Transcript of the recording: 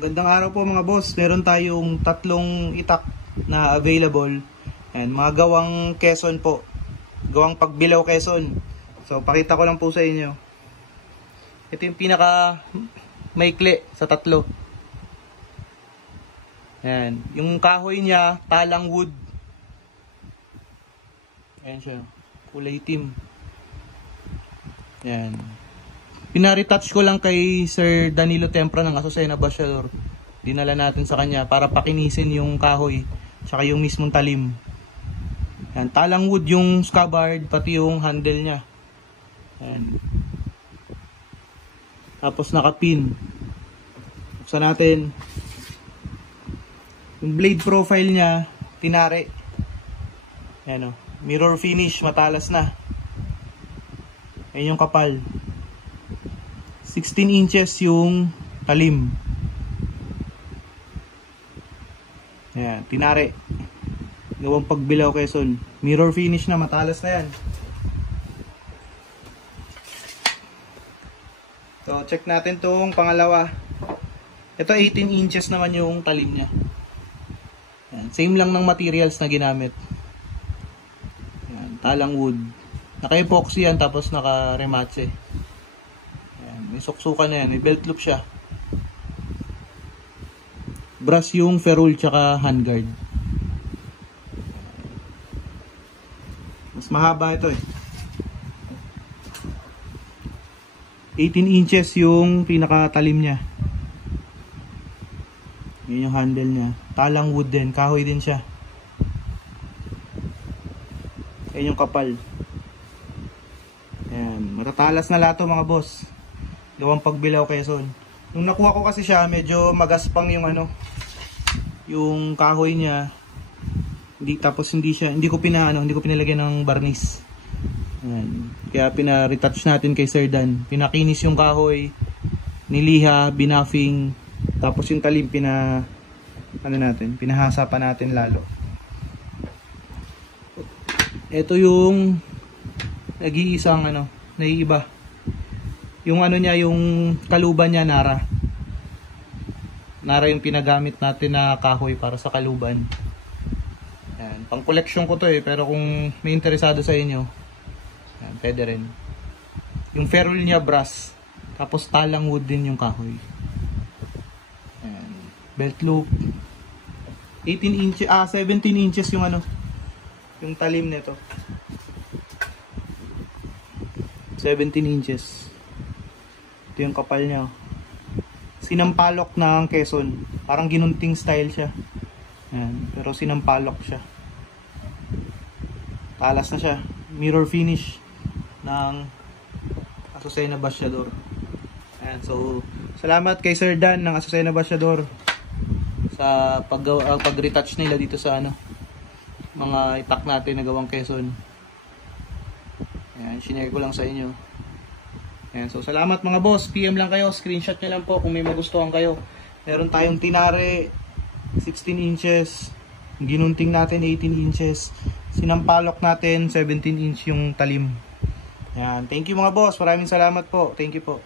Gandang araw po mga boss. Meron tayong tatlong itak na available. Ayan, mga gawang Quezon po. Gawang Pagbilao Quezon. So pakita ko lang po sa inyo. Ito yung pinaka maikli sa tatlo. Ayan, yung kahoy niya talang wood. Ayan siya, kulay itim. Ayan. Pinaretouch ko lang kay Sir Danilo Tempra ng Azucena Bastiador. Dinala natin sa kanya para pakinisin yung kahoy tsaka yung mismong talim. Ayan, talang wood yung scabbard pati yung handle nya. Ayan. Tapos nakapin. Buksan natin. Yung blade profile nya tinari. Ayan o, mirror finish, matalas na. Ayan yung kapal. 16 inches yung talim. Ayan, tinari. Gawang Pagbilao Quezon. Mirror finish na, matalas na yan. So, check natin tong pangalawa. Ito 18 inches naman yung talim niya. Ayan, same lang ng materials na ginamit. Ayan, talang wood. Naka-epoxy yan tapos naka-remache. May suksukan na yan, may belt loop siya. Brass yung ferrule tsaka handguard. Mas mahaba ito eh. 18 inches yung pinakatalim niya. Yun yung handle niya. Talang wood din, kahoy din siya. Ayun yung kapal. Ayan, matatalas na lahat to mga boss. Gawang Pagbilao Quezon. Nung nakuha ko kasi siya, medyo magaspang yung yung kahoy niya. Hindi ko pinalagyan ng barnis. Ayan. Kaya pina-retouch natin kay Sir Dan. Pinakinis yung kahoy, niliha, binaffing, tapos yung talim pinahasa pa natin lalo. Ito yung nag-iisang naiiba. Yung niya, yung kaluban niya, Nara yung pinagamit natin na kahoy para sa kaluban. Yan, pang collection ko to pero kung may interesado sa inyo, yan, pwede rin. Yung ferrule niya brass, tapos talang wood din yung kahoy. Yan, belt loop. 17 inches yung yung talim nito. 17 inches. Ito yung kapal niya. Sinampalok ng Quezon. Parang ginunting style siya. Ayan. Pero sinampalok siya. Talas na siya. Mirror finish ng Azucena Bastiador. Ayan. So, salamat kay Sir Dan ng Azucena Bastiador sa pag-retouch nila dito sa mga itak natin na gawang Quezon. Ayan. Shinare ko lang sa inyo. Ayan, so salamat mga boss. PM lang kayo, screenshot nyo lang po kung may magustuhan kayo. Meron tayong tinare 16 inches, ginunting natin 18 inches, sinampalok natin 17 inch yung talim. Ayan, thank you mga boss, maraming salamat po. Thank you po.